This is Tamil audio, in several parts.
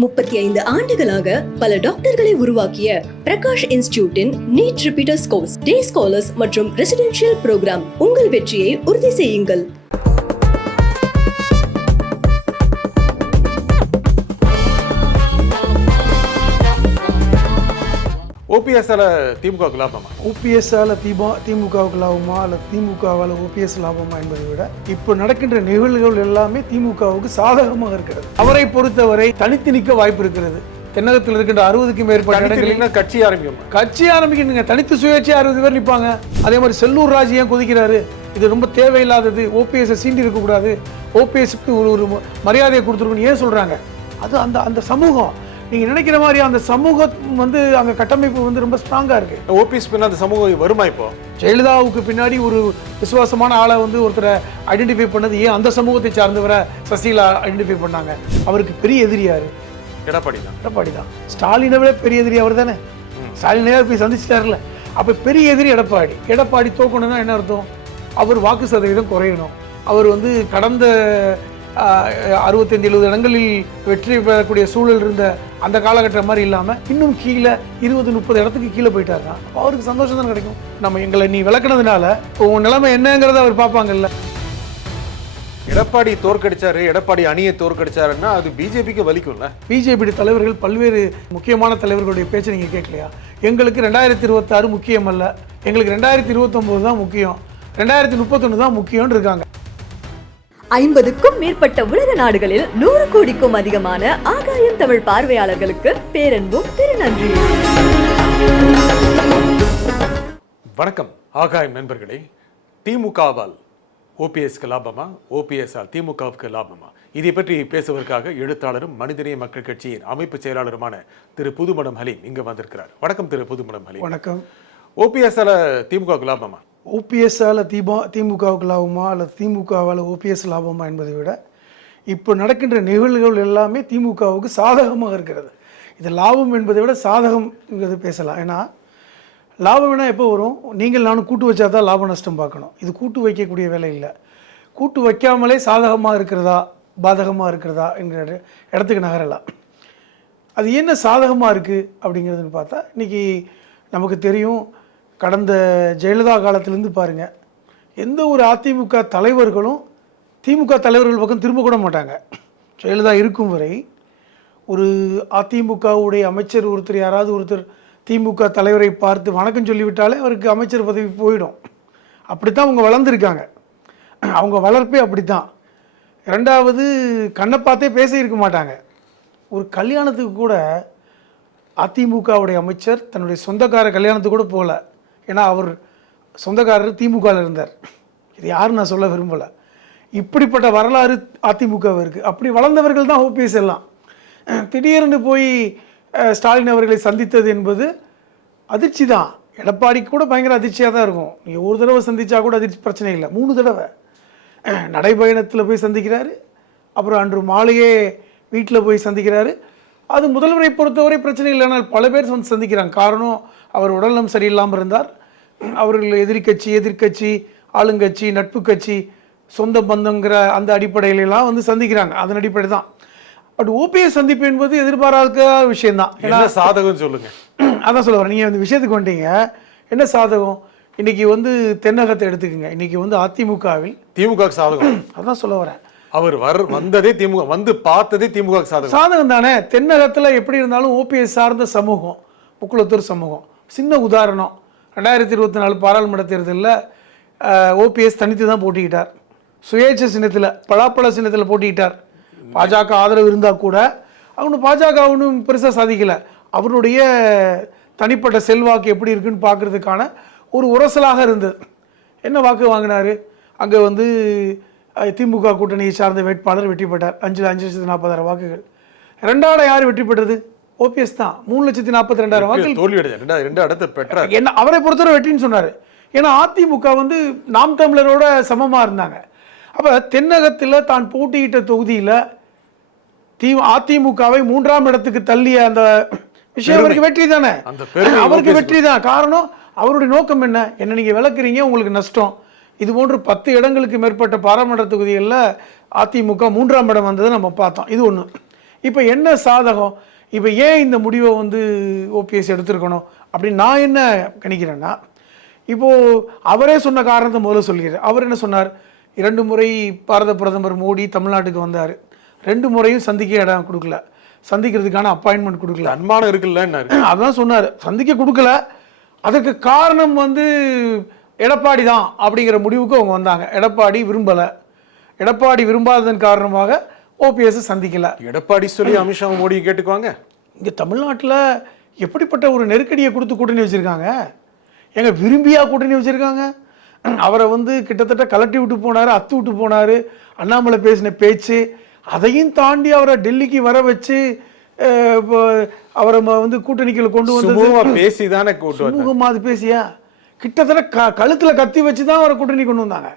35 ஆண்டுகளாக பல டாக்டர்களை உருவாக்கிய பிரகாஷ் இன்ஸ்டிடியூட்டின் நீட் ரிப்பீட்டர்ஸ் கோர்ஸ், டே ஸ்காலர்ஸ் மற்றும் ரெசிடென்ஷியல் புரோகிராம். உங்கள் வெற்றியை உறுதி செய்யுங்கள். ஓபிஎஸ்ஸால திமுகவுக்கு லாபமா? ஓபிஎஸ்ஸால திமுகவுக்கு லாபமா அல்ல திமுகவால் ஓபிஎஸ் லாபமா என்பதை விட இப்போ நடக்கின்ற நிகழ்வுகள் எல்லாமே திமுகவுக்கு சாதகமாக இருக்கிறது. அவரை பொறுத்தவரை தனித்து நிற்க வாய்ப்பு இருக்கிறது. தென்னகத்தில் இருக்கின்ற 60க்கும் மேற்பட்ட இடங்களில் கட்சி ஆரம்பிக்கணுங்க. தனித்து சுயேட்சை 60 பேர் நிற்பாங்க. அதே மாதிரி செல்லூர் ராஜ் ஏன் கொதிக்கிறாரு? இது ரொம்ப தேவையில்லாதது. ஓபிஎஸ் சீண்டி இருக்கக்கூடாது, ஓபிஎஸ்க்கு ஒரு மரியாதையை கொடுத்துருக்கணும் ஏன் சொல்றாங்க? அது அந்த அந்த சமூகம் நீங்க நினைக்கிற மாதிரி அந்த சமூகம் அங்க கட்டமைப்பு ரொம்ப ஸ்ட்ராங்கா இருக்கு. ஓபிஎஸ் பின்ன அந்த சமூகம் வருமா? இப்போ ஜெயலலிதாவுக்கு பின்னாடி ஒரு விசுவாசமான ஆளை ஒருத்தரை ஐடென்டிஃபை பண்ணது ஏன் அந்த சமூகத்தை சார்ந்தவரை சசிகலா ஐடென்டிஃபை பண்ணாங்க. அவருக்கு பெரிய எதிரி யாரு? எடப்பாடி தான். ஸ்டாலினை விட பெரிய எதிரி அவர் தானே. ஸ்டாலினே போய் சந்திச்சிட்டாருல. அப்ப பெரிய எதிரி எடப்பாடி தோக்கணும்னா என்ன அர்த்தம்? அவர் வாக்கு சதவீதம் குறையணும். அவர் கடந்த 65-70 இடங்களில் வெற்றி பெறக்கூடிய சூழல் இருந்த அந்த காலகட்டம் மாதிரி இல்லாமல் இன்னும் கீழே 20-30 இடத்துக்கு கீழே போயிட்டாருன்னா அவருக்கு சந்தோஷம் தான் கிடைக்கும். நம்ம எங்களை நீ விளக்குனதுனால உன் நிலைமை என்னங்கிறத அவர் பார்ப்பாங்கல்ல. எடப்பாடி தோற்கடிச்சாரு, எடப்பாடி அணியை தோற்கடிச்சாருன்னா அது பிஜேபிக்கு வலிக்கும்ல. பிஜேபி தலைவர்கள் பல்வேறு முக்கியமான தலைவர்களுடைய பேச்சை நீங்க கேட்கலையா? எங்களுக்கு 2026 முக்கியம் அல்ல, எங்களுக்கு 2029 தான் முக்கியம், 2031 தான் முக்கியம்னு இருக்காங்க. 50க்கும் மேற்பட்ட உலக நாடுகளில் 100 கோடிக்கும் அதிகமான ஆகாயம் தமிழ் பார்வையாளர்களுக்கு பேரன்பும் திருநன்றி. வணக்கம் ஆகாயம் நண்பர்களே. திமுகவால் ஓபிஎஸ்க்கு லாபமா, ஓபிஎஸ்ஆல் திமுகவுக்கு லாபமா? இதை பற்றி பேசுவதற்காக எழுத்தாளரும் மனிதநேய மக்கள் கட்சியின் அமைப்பு செயலாளருமான திரு புதுமடம் ஹலீம் இங்கு வந்திருக்கிறார். வணக்கம் திரு புதுமடம் ஹலீம். வணக்கம். ஓபிஎஸ்ஆல திமுகவுக்கு லாபமா? ஓபிஎஸ்ஸால் திமுகவுக்கு லாபமா அல்லது திமுகவால் ஓபிஎஸ் லாபமா என்பதை விட இப்போ நடக்கின்ற நிகழ்வுகள் எல்லாமே திமுகவுக்கு சாதகமாக இருக்கிறது. இது லாபம் என்பதை விட சாதகம்ங்கிறது பேசலாம். ஏன்னா லாபம் வேணால் எப்போ வரும்? நீங்கள் நானும் கூட்டு வச்சா தான் லாப நஷ்டம் பார்க்கணும். இது கூட்டு வைக்கக்கூடிய வேலை இல்லை. கூட்டு வைக்காமலே சாதகமாக இருக்கிறதா பாதகமாக இருக்கிறதா என்கிற இடத்துக்கு நகரலாம். அது என்ன சாதகமாக இருக்குது அப்படிங்கிறதுன்னு பார்த்தா இன்றைக்கி நமக்கு தெரியும். கடந்த ஜெயலலிதா காலத்திலேருந்து பாருங்கள், எந்த ஒரு அதிமுக தலைவர்களும் திமுக தலைவர்கள் பக்கம் திரும்ப கூட மாட்டாங்க. ஜெயலலிதா இருக்கும் வரை ஒரு அதிமுகவுடைய அமைச்சர் யாராவது ஒருத்தர் திமுக தலைவரை பார்த்து வணக்கம் சொல்லிவிட்டாலே அவருக்கு அமைச்சர் பதவி போயிடும். அப்படித்தான் அவங்க வளர்ந்துருக்காங்க. அவங்க வளர்ப்பே அப்படித்தான். ரெண்டாவது, கண்ணை பார்த்தே பேச இருக்க மாட்டாங்க. ஒரு கல்யாணத்துக்கு கூட அதிமுகவுடைய அமைச்சர் தன்னுடைய சொந்தக்கார கல்யாணத்துக்கு கூட போகல. ஏன்னா அவர் சொந்தக்காரர் திமுகவில் இருந்தார். இது யாரும் நான் சொல்ல விரும்பலை. இப்படிப்பட்ட வரலாறு அதிமுக இருக்குது. அப்படி வளர்ந்தவர்கள் தான் ஓபிஎஸ் எல்லாம். திடீர்னு போய் ஸ்டாலின் அவர்களை சந்தித்தது என்பது அதிர்ச்சி தான். எடப்பாடிக்கு கூட பயங்கர அதிர்ச்சியாக தான் இருக்கும். நீங்கள் ஒரு தடவை சந்தித்தா கூட அதிர்ச்சி பிரச்சனை இல்லை. 3 தடவை நடைபயணத்தில் போய் சந்திக்கிறாரு. அப்புறம் அன்று மாலையே வீட்டில் போய் சந்திக்கிறாரு. அது முதல்வரை பொறுத்தவரை பிரச்சனை இல்லைனால் பல பேர் சந்திக்கிறாங்க. காரணம், அவர் உடல்நலம் சரியில்லாமல் இருந்தார். அவர்கள் எதிர்கட்சி, ஆளுங்கட்சி, நட்பு கட்சி, சொந்த பந்தங்கிற அந்த அடிப்படையிலெல்லாம் சந்திக்கிறாங்க. அதன் அடிப்படை தான். பட் ஓபிஎஸ் சந்திப்பு என்பது எதிர்பாராத விஷயம்தான். ஏன்னா சாதகம் சொல்லுங்க. அதான் சொல்ல வரேன். நீங்கள் அந்த விஷயத்துக்கு வந்துட்டீங்க. என்ன சாதகம்? இன்னைக்கு தென்னகத்தை எடுத்துக்கோங்க. இன்னைக்கு அதிமுகவில் திமுக சாதகம். அதான் சொல்ல வரேன். அவர் வந்ததே திமுக, பார்த்ததே திமுக சாதகம் தானே. தென்னகத்தில் எப்படி இருந்தாலும் ஓபிஎஸ் சார்ந்த சமூகம், முக்குளத்தூர் சமூகம். சின்ன உதாரணம், 2024 பாராளுமன்ற தேர்தலில் ஓபிஎஸ் தனித்து தான் போட்டிக்கிட்டார். சுயேட்சை சின்னத்தில், பலாப்பழ சின்னத்தில் போட்டிக்கிட்டார். பாஜக ஆதரவு இருந்தால் கூட பாஜக ஒன்றும் பெருசாக சாதிக்கலை. அவருடைய தனிப்பட்ட செல்வாக்கு எப்படி இருக்குன்னு பார்க்குறதுக்கான ஒரு உரசலாக இருந்தது. என்ன வாக்கு வாங்கினார்? அங்கே திமுக கூட்டணியை சார்ந்த வேட்பாளர் வெற்றி பெற்றார். 5,40,000 வாக்குகள். ரெண்டாவது யார் வெற்றி பெற்றது? ஓபிஎஸ் தான். 3,42,000 வாக்குகள் தோல்வி. என்ன அவரை பொறுத்தவரை வெற்றின்னு சொன்னார். ஏன்னா அதிமுக நாம் தமிழரோட சமமாக இருந்தாங்க. அப்போ தென்னகத்தில் தான் போட்டியிட்ட தொகுதியில் அதிமுகவை 3ஆம் இடத்துக்கு தள்ளிய அந்த விஷயம் அவருக்கு வெற்றி தானே. அவருக்கு வெற்றி தான். காரணம், அவருடைய நோக்கம் என்ன நீங்கள் விளக்குறீங்க, உங்களுக்கு நஷ்டம். இது போன்று 10 இடங்களுக்கு மேற்பட்ட பாராளுமன்ற தொகுதிகளில் அதிமுக 3ஆம் இடம் வந்ததை நம்ம பார்த்தோம். இது ஒன்று. இப்போ என்ன சாதகம், இப்போ ஏன் இந்த முடிவை வந்து ஓபிஎஸ் எடுத்திருக்கணும் அப்படின்னு நான் என்ன கணிக்கிறேன்னா, இப்போது அவரே சொன்ன காரணத்தை முதல்ல சொல்லிடுறேன். அவர் என்ன சொன்னார், 2 முறை பாரத பிரதமர் மோடி தமிழ்நாட்டுக்கு வந்தார், 2 முறையும் சந்திக்க இடம் கொடுக்கல, சந்திக்கிறதுக்கான அப்பாயின்மெண்ட் கொடுக்கல, அனுமானம் இருக்குல்ல, அதான் சொன்னார், சந்திக்க கொடுக்கல. அதற்கு காரணம் வந்து எடப்பாடி தான் அப்படிங்கிற முடிவுக்கு அவங்க வந்தாங்க. எடப்பாடி விரும்பலை, எடப்பாடி விரும்பாததன் காரணமாக ஓபிஎஸ் சந்திக்கல. எடப்பாடி சொல்லி அமித்ஷா மோடி கேட்டுக்குவாங்க. இங்கே தமிழ்நாட்டில் எப்படிப்பட்ட ஒரு நெருக்கடியை கொடுத்து கூட்டணி வச்சுருக்காங்க, எங்க விரும்பியா கூட்டணி வச்சுருக்காங்க. அவரை வந்து கிட்டத்தட்ட கலட்டி விட்டு போனார், அத்து விட்டு போனார், அண்ணாமலை பேசின பேச்சு, அதையும் தாண்டி அவரை டெல்லிக்கு வர வச்சு அவரை வந்து கூட்டணிக்குள்ள கொண்டு வந்து பேசி தானே சமூகமா அது பேசியா கிட்டத்தட்ட கழுத்துல கத்தி வச்சு தான் அவரை கூட்டணி கொண்டு வந்தாங்க.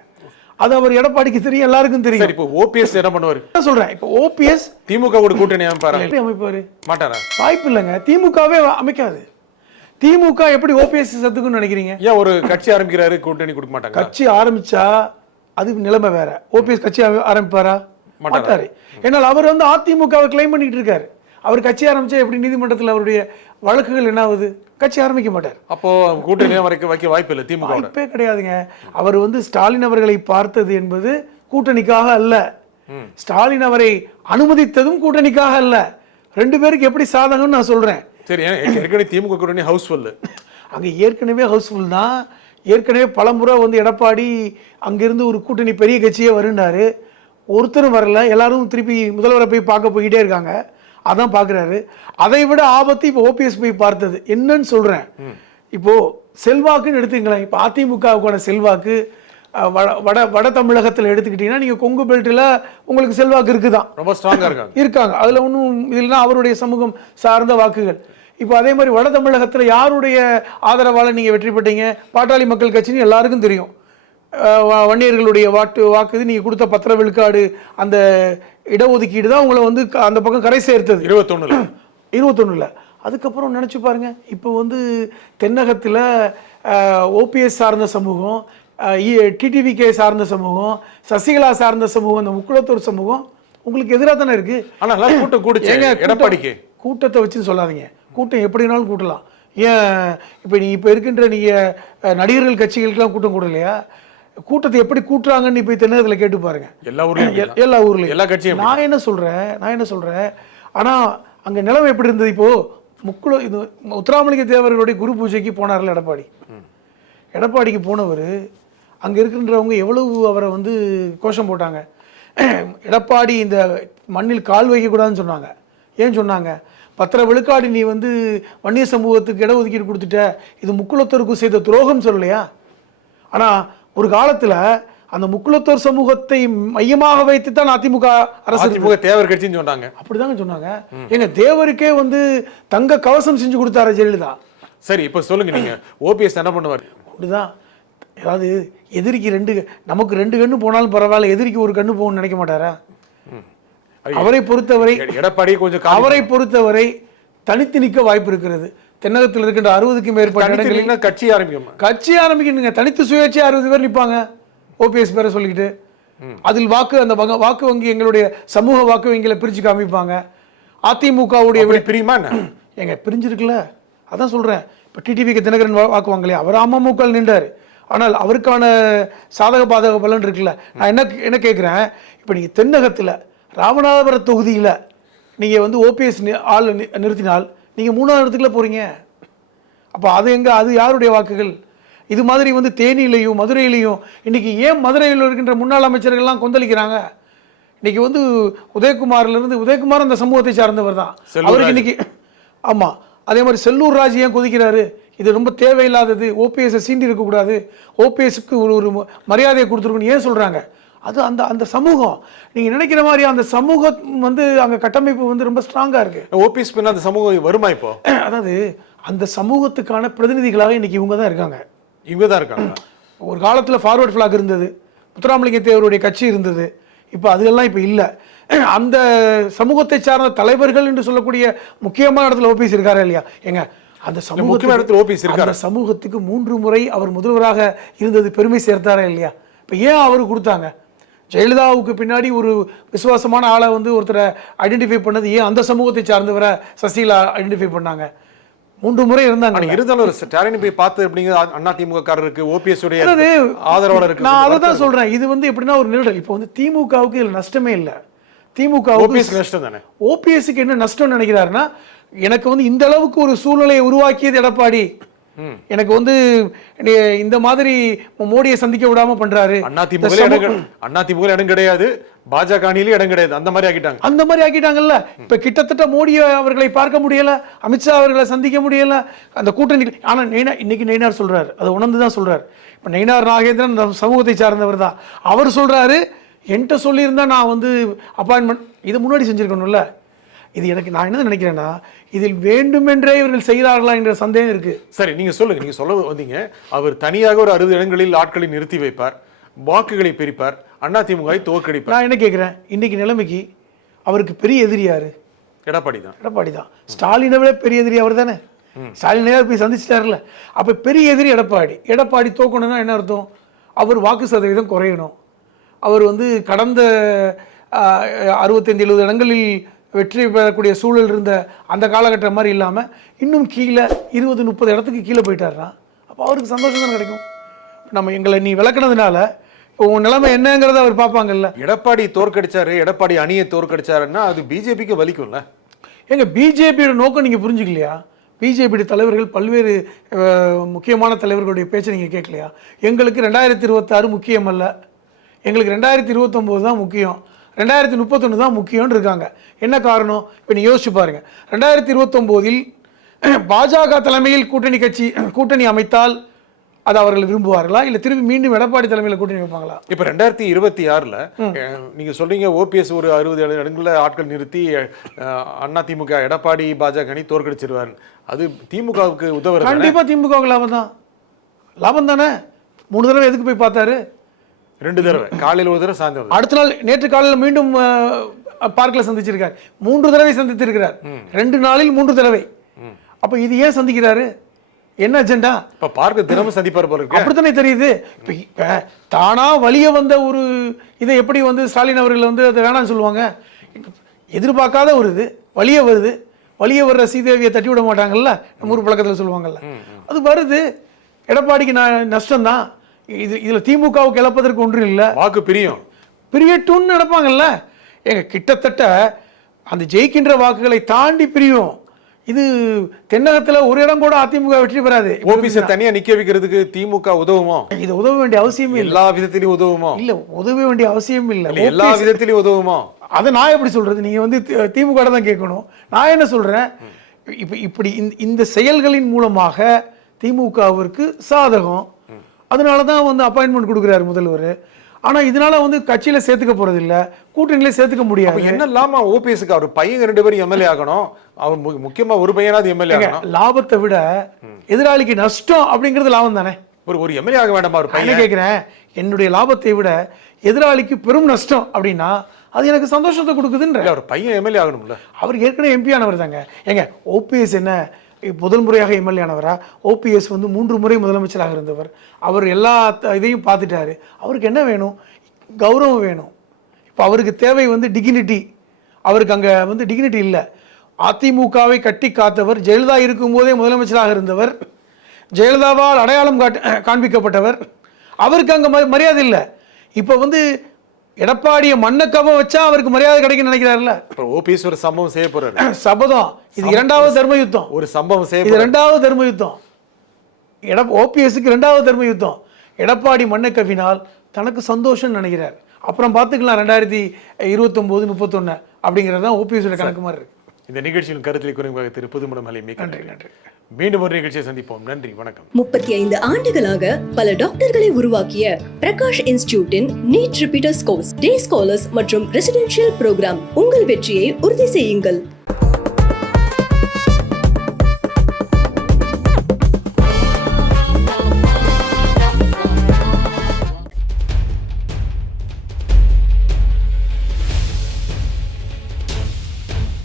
அது அவர் எடப்பாடிக்கு தெரியும், எல்லாருக்கும் தெரியும். இப்போ ஓபிஎஸ் என்ன பண்ணுவாரு சொல்றேன், இப்போ ஓபிஎஸ் திமுக கூட கூட்டணி அமைப்பாரு மாட்டாரா? வாய்ப்பு இல்லைங்க, திமுகவே அமைக்காது. திமுக எப்படி ஓபிஎஸ் சத்துக்குன்னு நினைக்கிறீங்க? ஏன் ஒரு கட்சி ஆரம்பிக்கிறாரு, கூட்டணி கொடுக்க மாட்டாங்க? கட்சி ஆரம்பிச்சா அது நிலைமை வேற. ஓபிஎஸ் கட்சி ஆரம்பிப்பாரா? மாட்டாரு. ஏன்னால் அவர் வந்து அதிமுகவை கிளைம் பண்ணிட்டு இருக்காரு. அவர் கட்சி ஆரம்பிச்சா எப்படி நீதிமன்றத்தில் அவருடைய வழக்குகள் என்ன ஆகுது? கட்சி ஆரம்பிக்க மாட்டார். அப்போ கூட்டணி வைக்க வாய்ப்பு இல்லை, திமுக வாய்ப்பே கிடையாதுங்க. அவர் வந்து ஸ்டாலின் அவர்களை பார்த்தது என்பது கூட்டணிக்காக அல்ல, ஸ்டாலின் அவரை அனுமதித்ததும் கூட்டணிக்காக அல்ல. 2 பேருக்கு எப்படி சாதகம்னு நான் சொல்றேன். சரி, ஏற்கனவே திமுக கூட்டணி ஹவுஸ்ஃபுல், அங்கே ஏற்கனவே ஹவுஸ்ஃபுல் தான். ஏற்கனவே பலமுறை வந்து எடப்பாடி அங்கிருந்து ஒரு கூட்டணி பெரிய கட்சியே வருண்டாரு, ஒருத்தரும் வரல. எல்லாரும் திருப்பி முதல்வரை போய் பார்க்க போய்கிட்டே இருக்காங்க, அதான் பார்க்குறாரு. அதை விட ஆபத்து இப்போ ஓபிஎஸ் போய் பார்த்தது என்னன்னு சொல்கிறேன். இப்போது செல்வாக்குன்னு எடுத்துங்களேன். இப்போ அதிமுகவுக்கான செல்வாக்கு வட தமிழகத்தில் எடுத்துக்கிட்டிங்கன்னா, நீங்கள் கொங்கு பெல்ட்டில் உங்களுக்கு செல்வாக்கு இருக்குதான், ரொம்ப ஸ்ட்ராங்காக இருக்காங்க. அதில் ஒன்றும் இல்லைன்னா அவருடைய சமூகம் சார்ந்த வாக்குகள். இப்போ அதே மாதிரி வட தமிழகத்தில் யாருடைய ஆதரவால் நீங்கள் வெற்றி பெற்றீங்க? பாட்டாளி மக்கள் கட்சின்னு எல்லாருக்கும் தெரியும். வன்னியர்களுடைய வாக்கு நீங்கள் கொடுத்த 10 விழுக்காடு அந்த இடஒதுக்கீடு தான் உங்களை வந்து அந்த பக்கம் கரை சேர்த்தது 21. அதுக்கப்புறம் நினச்சி பாருங்க, இப்போ வந்து தென்னகத்தில் ஓபிஎஸ் சார்ந்த சமூகம், டிடிவிகே சார்ந்த சமூகம், சசிகலா சார்ந்த சமூகம், இந்த முக்குளத்தூர் சமூகம் உங்களுக்கு எதிராக தானே இருக்கு. ஆனால் கூட்டத்தை வச்சுன்னு சொல்லாதீங்க, கூட்டம் எப்படினாலும் கூட்டலாம். ஏன் இப்போ இப்போ இருக்கின்ற நீங்கள் நடிகர்கள் கட்சிகளுக்கெல்லாம் கூட்டம் கூடலையா? கூட்டத்தை எப்படி கூட்டுறாங்கன்னு இப்போ தென்னகத்தில் கேட்டு பாருங்க. எல்லா ஊர்லையும் எல்லா கட்சியும். நான் என்ன சொல்கிறேன், ஆனால் அங்கே நிலவு எப்படி இருந்தது? இப்போது இது முத்துராமலிங்க தேவர்களுடைய குரு பூஜைக்கு போனார்ல எடப்பாடிக்கு போனவர், அங்கே இருக்கின்றவங்க எவ்வளவு அவரை வந்து கோஷம் போட்டாங்க. எடப்பாடி இந்த மண்ணில் கால் வைக்கக்கூடாதுன்னு சொன்னாங்க. ஏன் சொன்னாங்க? 10 விழுக்காடு நீ வந்து வன்னிய சமூகத்துக்கு இடஒதுக்கீடு கொடுத்துட்ட, இது முக்குளத்தோருக்கு செய்த துரோகம் சொல்லலையா? ஆனால் ஒரு காலத்தில் அந்த முக்குளத்தோர் சமூகத்தை மையமாக வைத்து தான் அதிமுக அரசு தேவர் கட்சின்னு சொன்னாங்க. அப்படிதாங்க சொன்னாங்க. எங்க தேவருக்கே வந்து தங்க கவசம் செஞ்சு கொடுத்தாரு ஜெயலலிதா. சரி, இப்போ சொல்லுங்க, நீங்க ஓபிஎஸ் என்ன பண்ணுவார்? அப்படிதான். அதாவது எதிரிக்கு நமக்கு 2 கண்ணு போனாலும் பரவாயில்ல, எதிரிக்கு ஒரு கண்ணு போகணும்னு நினைக்க மாட்டாரா? அவரை பொறுத்தவரை எடப்பாடி கொஞ்சம் அவரை பொறுத்தவரை தனித்து நிற்க வாய்ப்பு இருக்கிறது. தென்னகத்தில் இருக்கின்ற 60க்கும் மேற்பட்ட இடங்களில் கட்சி ஆரம்பிக்கணுங்க. தனித்து சுயேட்சை 60 பேர் நிற்பாங்க, ஓபிஎஸ் பேரை சொல்லிக்கிட்டு. அதில் அந்த வாக்கு வங்கி எங்களுடைய சமூக வாக்கு வங்கிகளை பிரிச்சு காமிப்பாங்க. அதிமுகவுடைய பிரியுமா எங்க பிரிஞ்சிருக்குல்ல, அதான் சொல்றேன். இப்போ டிடிவிக்கு தினகரன் வாக்கு வாங்கலையா? அவர் அமமுக நின்றார், ஆனால் அவருக்கான சாதக பாதக பலன் இருக்குல்ல. நான் என்ன கேட்குறேன், இப்போ நீங்கள் தென்னகத்தில் ராமநாதபுரம் தொகுதியில் நீங்கள் வந்து ஓபிஎஸ் ஆள் நிறுத்தினால் நீங்கள் 3ஆவது இடத்துக்குள்ள போகிறீங்க. அப்போ அது யாருடைய வாக்குகள்? இது மாதிரி வந்து தேனியிலையும் மதுரையிலையும் இன்னைக்கு ஏன் மதுரையில் இருக்கின்ற முன்னாள் அமைச்சர்கள்லாம் கொந்தளிக்கிறாங்க? இன்னைக்கு வந்து உதயகுமார் அந்த சமூகத்தை சார்ந்தவர் தான். அவருக்கு இன்னைக்கு ஆமாம். அதே மாதிரி செல்லூர் ராஜ் ஏன் கொதிக்கிறாரு? இது ரொம்ப தேவையில்லாதது, ஓபிஎஸ்ஸை சீண்டி இருக்கக்கூடாது, ஓபிஎஸ்க்கு ஒரு மரியாதையை கொடுத்துருக்குன்னு ஏன் சொல்கிறாங்க? அது அந்த சமூகம் நீங்கள் நினைக்கிற மாதிரி அந்த சமூகம் வந்து அங்கே கட்டமைப்பு வந்து ரொம்ப ஸ்ட்ராங்காக இருக்குது. ஓபிஎஸ் பின்ன அந்த சமூகம் வருமா? இப்போ அதாவது அந்த சமூகத்துக்கான பிரதிநிதிகளாக இன்னைக்கு இவங்க தான் இருக்காங்க. ஒரு காலத்தில் ஃபார்வர்ட் ஃபிளாக் இருந்தது, முத்துராமலிங்க தேவருடைய கட்சி இருந்தது, இப்போ அதெல்லாம் இப்போ இல்லை. அந்த சமூகத்தை சார்ந்த தலைவர்கள் என்று சொல்லக்கூடிய முக்கியமான இடத்துல ஓபிஎஸ் இருக்காரா இல்லையா? எங்க அந்த சமூகத்துக்கு 3 முறை அவர் முதல்வராக இருந்தது பெருமை சேர்த்தாரா இல்லையா? இப்போ ஏன் அவரு கொடுத்தாங்க? ஜெயலலிதாவுக்கு பின்னாடி ஒரு விசுவாசமான ஆளை வந்து ஒருத்தரை ஐடென்டிஃபை பண்ணது ஏன் அந்த சமூகத்தை சார்ந்தவரை சசிகலா ஐடென்டிஃபை பண்ணாங்க? 3 முறை இருந்தாங்க. இருந்தாலும் ஸ்டாலின் போய் பார்த்து அப்படிங்கிற அண்ணா திமுக காரருக்கு ஓபிஎஸ் உடைய ஆதரவாளருக்கு நான் அதை தான் சொல்றேன். இது வந்து எப்படின்னா ஒரு நிழல். இப்போ வந்து திமுகவுக்கு இதுல நஷ்டமே இல்லை. திமுகவுக்கு நஷ்டம் தானே. ஓபிஎஸ்க்கு என்ன நஷ்டம் நினைக்கிறாருன்னா, எனக்கு வந்து இந்த அளவுக்கு ஒரு சூழ்நிலையை உருவாக்கியது எடப்பாடி, எனக்கு வந்து இந்த மாதிரி மோடியை சந்திக்க விடாம பண்றாரு. அதிமுக இடம் கிடையாது, பாஜக அணியில இடம் கிடையாது, அந்த மாதிரி ஆக்கிட்டாங்கல்ல. இப்ப கிட்டத்தட்ட மோடி அவர்களை பார்க்க முடியல, அமித்ஷா அவர்களை சந்திக்க முடியல, அந்த கூட்டணி. ஆனா இன்னைக்கு நயினார் சொல்றாரு, அதை உணர்ந்துதான் சொல்றாரு. இப்ப நயினார் நாகேந்திரன் சமூகத்தை சார்ந்தவர் தான். அவர் சொல்றாரு, என்கிட்ட சொல்லியிருந்தா நான் வந்து அப்பாயின்மெண்ட் இதை முன்னாடி செஞ்சிருக்கணும்ல. இது எனக்கு நான் என்ன நினைக்கிறேன்னா, இதில் வேண்டுமென்றே இவர்கள் செய்கிறார்களா என்ற சந்தேகம் இருக்கு. சரி, நீங்க சொல்லுங்க. நீங்க சொல்ல வந்தீங்க, அவர் தனியாக ஒரு 60 இடங்களில் ஆட்களை நிறுத்தி வைப்பார், வாக்குகளை பிரிப்பார், அதிமுகவை தோற்கடிப்பார். நான் என்ன கேட்கிறேன், இன்னைக்கு நிலைமைக்கு அவருக்கு பெரிய எதிரி யாரு? எடப்பாடி தான். ஸ்டாலினை விட பெரிய எதிரி அவர் தானே. ஸ்டாலின் போய் சந்திச்சிட்டாருல. அப்ப பெரிய எதிரி எடப்பாடி தோக்கணும்னா என்ன அர்த்தம்? அவர் வாக்கு சதவீதம் குறையணும். அவர் வந்து கடந்த 65-70 இடங்களில் வெற்றி பெறக்கூடிய சூழல் இருந்த அந்த காலகட்டம் மாதிரி இல்லாமல் இன்னும் கீழே 20-30 இடத்துக்கு கீழே போயிட்டாருன்னா அப்போ அவருக்கு சந்தோஷம் தான் கிடைக்கும். நம்ம எங்களை நீ விளக்குனதுனால உன் நிலைமை என்னங்கிறத அவர் பார்ப்பாங்கல்ல. எடப்பாடி தோற்கடிச்சாரு, எடப்பாடி அணியை தோற்கடிச்சாருன்னா அது பிஜேபிக்கு வலிக்கும்ல. எங்க பிஜேபியோட நோக்கம் நீங்கள் புரிஞ்சுக்கலையா? பிஜேபி தலைவர்கள் பல்வேறு முக்கியமான தலைவர்களுடைய பேச்சை நீங்கள் கேட்கலையா? எங்களுக்கு 2026 முக்கியம் அல்ல, எங்களுக்கு 2029 தான் முக்கியம், 2031 தான் முக்கியம்னு இருக்காங்க. என்ன காரணம்? இப்போ நீ யோசிச்சு பாருங்க. 2029 பாஜக தலைமையில் கூட்டணி அமைத்தால் அது அவர்கள் விரும்புவார்களா, இல்லை திரும்பி மீண்டும் எடப்பாடி தலைமையில் கூட்டணி வைப்பாங்களா? இப்போ 2026ல் நீங்க சொல்றீங்க ஓபிஎஸ் ஒரு 60 இடங்களில் ஆட்கள் நிறுத்தி அதிமுக எடப்பாடி பாஜக அணி தோற்கடிச்சிருவார். அது திமுகவுக்கு உதவுறது. கண்டிப்பா திமுகவுக்கு லாபம் தானே. 3 தடவை எதுக்கு போய் பார்த்தாரு? 2 தடவை, காலையில் ஒரு தடவை, சாயந்தரம். அடுத்த நாள் நேற்று காலையில் மீண்டும் பார்க்கில் சந்திச்சிருக்கார். 3 தடவை சந்தித்திருக்கிறார். 2 நாளில் 3 தடவை. அப்ப இது ஏன் சந்திக்கிறாரு? என்ன அஜெண்டா? இப்ப பார்க்க தினமும் சந்திப்பார் போல இருக்கு. அப்படித்தானே தெரியுது. இப்ப தானா வலிய வந்த ஒரு இதை எப்படி வந்து ஸ்டாலின் அவர்கள் வந்து அதை வேணாம்னு சொல்லுவாங்க? எதிர்பார்க்காத ஒரு இது வலிய வர்ற சீதேவியை தட்டி விட மாட்டாங்கல்ல, நம்ம ஊர் பழக்கத்தில் சொல்லுவாங்கல்ல, அது வருது. எடப்பாடிக்கு நஷ்டம்தான். இதுல திமுகவுக்கு இழப்பதற்கு ஒன்றும் இல்லை. வாக்கு பிரியட்டும்னு நடப்பாங்கல்ல. எங்க கிட்டத்தட்ட அந்த ஜெயிக்கின்ற வாக்குகளை தாண்டி பிரியும். இது தென்னகத்துல ஒரு இடம் கூட அதிமுக வெற்றி பெறாது. ஓபிஎஸ் தனியா நிக்க வைக்கிறதுக்கு திமுக உதவுமோ? இது உதவ வேண்டிய அவசியம் இல்லை. எல்லா விதத்திலையும் உதவுமோ? இல்ல, உதவ வேண்டிய அவசியம் இல்லை. எல்லா விதத்திலையும் உதவுமோ? அதை நான் எப்படி சொல்றது? நீங்க வந்து திமுக தான் கேட்கணும். நான் என்ன சொல்றேன், இப்படி இந்த செயல்களின் மூலமாக திமுகவிற்கு சாதகம். அதனாலதான் வந்து அப்பாயின்மெண்ட் கொடுக்குறாரு முதல்வர். ஆனா இதனால வந்து கட்சியில சேர்த்துக்க போறது இல்ல, கூட்டணியில சேர்த்துக்க முடியாது. என்ன இல்லாம ஓபிஎஸ்க்கு அவர் பையன் 2 பேரும் எம்எல்ஏ ஆகணும், அவர் முக்கியமா ஒரு பையனாவது எம்எல்ஏ ஆகணும். லாபத்தை விட எதிராளிக்கு நஷ்டம் அப்படிங்கிறது லாபம் தானே. ஒரு எம்எல்ஏ ஆக வேண்டாமா ஒரு பையன்? கேட்கிறேன், என்னுடைய லாபத்தை விட எதிராளிக்கு பெரும் நஷ்டம் அப்படின்னா அது எனக்கு சந்தோஷத்தை கொடுக்குதுன்ற. ஒரு பையன் எம்எல்ஏ ஆகணும்ல. அவர் ஏற்கனவே எம்பி ஆனவர் தாங்க. ஏங்க ஓபிஎஸ் என்ன முதல் முறையாக எம்எல்ஏ ஆனவரா? ஓபிஎஸ் வந்து 3 முறை முதலமைச்சராக இருந்தவர். அவர் எல்லா இதையும் பார்த்துட்டாரு. அவருக்கு என்ன வேணும்? கௌரவம் வேணும். இப்போ அவருக்கு தேவை வந்து டிக்னிட்டி. அவருக்கு அங்கே வந்து டிக்னிட்டி இல்லை. அதிமுகவை கட்டி காத்தவர், ஜெயலலிதா இருக்கும்போதே முதலமைச்சராக இருந்தவர், ஜெயலலிதாவால் அடையாளம் காண்பிக்கப்பட்டவர். அவருக்கு அங்கே மரியாதை இல்லை. இப்போ வந்து எடப்பாடிய மண்ணக்கவ வச்சா அவருக்கு மரியாதை கிடைக்கும் நினைக்கிறாருல்ல. ஓபிஎஸ் ஒரு சம்பவம் செய்ய போறாரு. சபதம். இது 2வது தர்ம யுத்தம். ஒரு சம்பவம் செய்ய, இது 2வது தர்ம யுத்தம். ஓபிஎஸ்க்கு 2வது தர்ம யுத்தம். எடப்பாடி மண்ணக்கவினால் தனக்கு சந்தோஷம் நினைக்கிறார். அப்புறம் பார்த்துக்கலாம் 2029-31 அப்படிங்கிறது ஓபிஎஸ் கணக்கு மாதிரி இருக்கு. இந்த நிகழ்ச்சியின் கருத்தில் குறைவாக திரு புதுமடம் அலை மிக்க நன்றி. மீண்டும் ஒரு நிகழ்ச்சியை சந்திப்போம். நன்றி, வணக்கம். 35 ஆண்டுகளாக பல டாக்டர்களை உருவாக்கிய பிரகாஷ் இன்ஸ்டிடியூட்டின் நீட் ரிப்பீட்டர்ஸ் கோர்ஸ், டே ஸ்காலர்ஸ் மற்றும் ரெசிடென்ஷியல் ப்ரோக்ராம். உங்கள் வெற்றியை உறுதி செய்யுங்கள்.